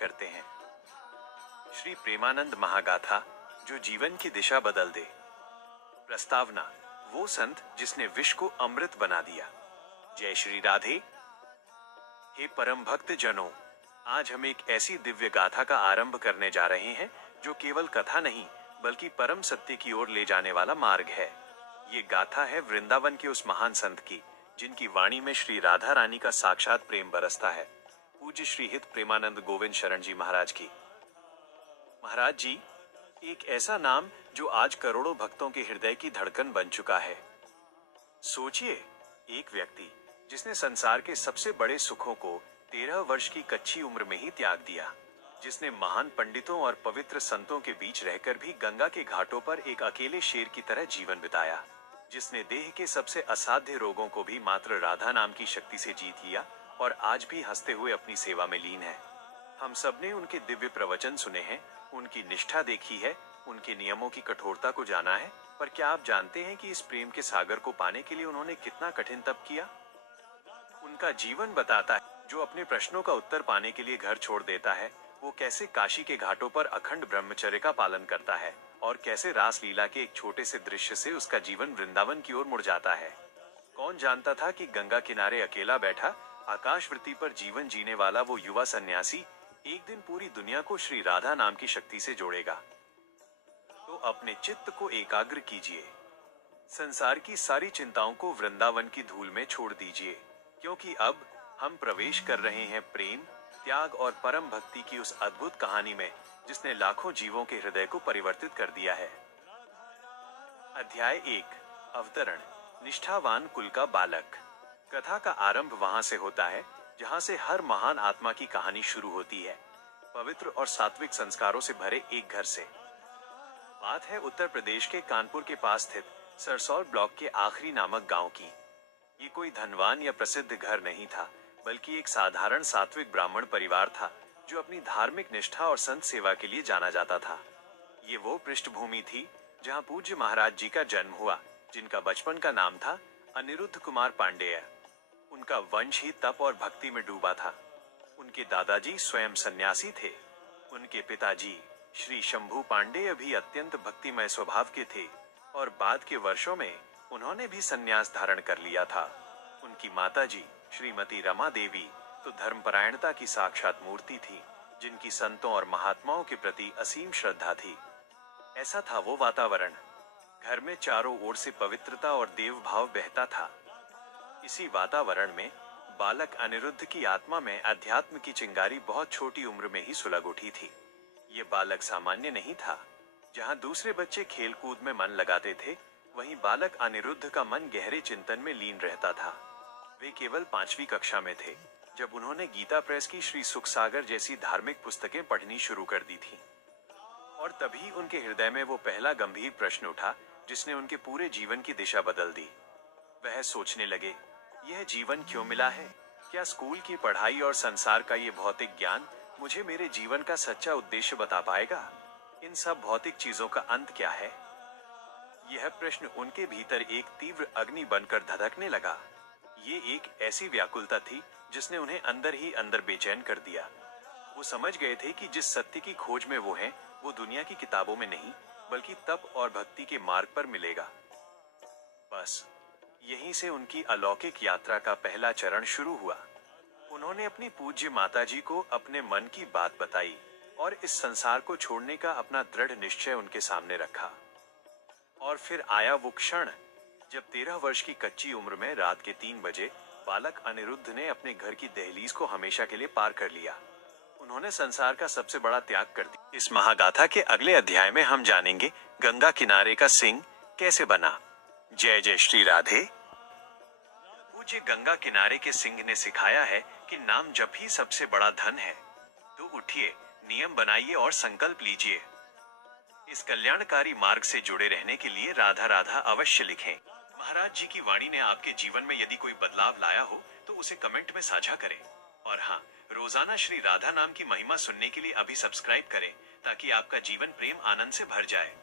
करते हैं। श्री प्रेमानंद महागाथा, जो जीवन की दिशा बदल दे। प्रस्तावना, वो संत जिसने विष को अमृत बना दिया। जय श्री राधे। हे परम भक्त जनों, आज हम एक ऐसी दिव्य गाथा का आरंभ करने जा रहे हैं जो केवल कथा नहीं बल्कि परम सत्य की ओर ले जाने वाला मार्ग है। ये गाथा है वृंदावन के उस महान संत की जिनकी वाणी में श्री राधा रानी का साक्षात प्रेम बरसता है। पूज्य श्री हित प्रेमानंद गोविंद शरण जी महाराज की। महाराज जी, एक ऐसा नाम जो आज करोड़ों भक्तों के हृदय की धड़कन बन चुका है। सोचिए, एक व्यक्ति जिसने संसार के सबसे बड़े सुखों को 13 वर्ष की कच्ची उम्र में ही त्याग दिया, जिसने महान पंडितों और पवित्र संतों के बीच रहकर भी गंगा के घाटों पर एक अकेले शेर की तरह जीवन बिताया, जिसने देह के सबसे असाध्य रोगों को भी मात्र राधा नाम की शक्ति से जीत लिया और आज भी हंसते हुए अपनी सेवा में लीन है। हम सबने उनके दिव्य प्रवचन सुने हैं, उनकी निष्ठा देखी है, उनके नियमों की कठोरता को जाना है, पर क्या आप जानते हैं कि इस प्रेम के सागर को पाने के लिए उन्होंने कितना कठिन तप किया? उनका जीवन बताता है जो अपने प्रश्नों का उत्तर पाने के लिए घर छोड़ देता है, वो कैसे काशी के घाटों पर अखंड ब्रह्मचर्य का पालन करता है और कैसे रासलीला के एक छोटे से दृश्य से उसका जीवन वृंदावन की ओर मुड़ जाता है। कौन जानता था कि गंगा किनारे अकेला बैठा आकाशवृत्ति पर जीवन जीने वाला वो युवा सन्यासी एक दिन पूरी दुनिया को श्री राधा नाम की शक्ति से जोड़ेगा। तो अपने चित्त को एकाग्र कीजिए, संसार की सारी चिंताओं को वृंदावन की धूल में छोड़ दीजिए, क्योंकि अब हम प्रवेश कर रहे हैं प्रेम, त्याग और परम भक्ति की उस अद्भुत कहानी में जिसने लाखों जीवों के हृदय को परिवर्तित कर दिया है। अध्याय 1, अवतरण। निष्ठावान कुल का बालक। कथा का आरंभ वहां से होता है जहां से हर महान आत्मा की कहानी शुरू होती है, पवित्र और सात्विक संस्कारों से भरे एक घर से। बात है उत्तर प्रदेश के कानपुर के पास स्थित सरसौर ब्लॉक के आखरी नामक गांव की। ये कोई धनवान या प्रसिद्ध घर नहीं था, बल्कि एक साधारण सात्विक ब्राह्मण परिवार था जो अपनी धार्मिक निष्ठा और संत सेवा के लिए जाना जाता था। ये वो पृष्ठभूमि थी जहां पूज्य महाराज जी का जन्म हुआ, जिनका बचपन का नाम था अनिरुद्ध कुमार पांडेय। उनका वंश ही तप और भक्ति में डूबा था। उनके दादाजी स्वयं सन्यासी थे। उनके पिताजी श्री शंभू पांडेय भी अत्यंत भक्तिमय स्वभाव के थे और बाद के वर्षों में उन्होंने भी संन्यास धारण कर लिया था। उनकी माताजी श्रीमती रमा देवी तो धर्मपरायणता की साक्षात मूर्ति थी, जिनकी संतों और महात्माओं के प्रति असीम श्रद्धा थी। ऐसा था वो वातावरण। घर में चारों ओर से पवित्रता और देव भाव बहता था। इसी वातावरण में बालक अनिरुद्ध की आत्मा में अध्यात्म की चिंगारी बहुत छोटी उम्र में ही सुलग उठी थी। ये बालक सामान्य नहीं था। जहां दूसरे बच्चे खेल कूद में मन लगाते थे, वहीं बालक अनिरुद्ध का मन गहरे चिंतन में लीन रहता था। वे केवल 5वीं कक्षा में थे जब उन्होंने गीता प्रेस की श्री सुखसागर जैसी धार्मिक पुस्तकें पढ़नी शुरू कर दी थी। और तभी उनके हृदय में वो पहला गंभीर प्रश्न उठा जिसने उनके पूरे जीवन की दिशा बदल दी। वह सोचने लगे, यह जीवन क्यों मिला है? क्या स्कूल की पढ़ाई और संसार का ये भौतिक ज्ञान मुझे मेरे जीवन का सच्चा उद्देश्य बता पाएगा? इन सब भौतिक चीजों का अंत क्या है? यह प्रश्न उनके भीतर एक तीव्र अग्नि बनकर धधकने लगा। ये एक ऐसी व्याकुलता थी जिसने उन्हें अंदर ही अंदर बेचैन कर दिया। वो समझ गए थे कि जिस सत्य की खोज में वो हैं, वो दुनिया की किताबों में नहीं बल्कि तप और भक्ति के मार्ग पर मिलेगा। बस यहीं से उनकी अलौकिक यात्रा का पहला चरण शुरू हुआ। उन्होंने अपनी पूज्य माताजी को अपने मन की बात बताई और इस संसार को छोड़ने का अपना दृढ़ निश्चय उनके सामने रखा। और फिर आया वो क्षण जब 13 वर्ष की कच्ची उम्र में रात के 3 बजे बालक अनिरुद्ध ने अपने घर की दहलीज को हमेशा के लिए पार कर लिया। उन्होंने संसार का सबसे बड़ा त्याग कर दिया। इस महागाथा के अगले अध्याय में हम जानेंगे गंगा किनारे का सिंह कैसे बना। जय जय श्री राधे। पूज्य गंगा किनारे के सिंह ने सिखाया है कि नाम जप ही सबसे बड़ा धन है। तो उठिए, नियम बनाइए और संकल्प लीजिए। इस कल्याणकारी मार्ग से जुड़े रहने के लिए राधा राधा अवश्य लिखें। महाराज जी की वाणी ने आपके जीवन में यदि कोई बदलाव लाया हो तो उसे कमेंट में साझा करें। और हाँ, रोजाना श्री राधा नाम की महिमा सुनने के लिए अभी सब्सक्राइब करें ताकि आपका जीवन प्रेम आनंद से भर जाए।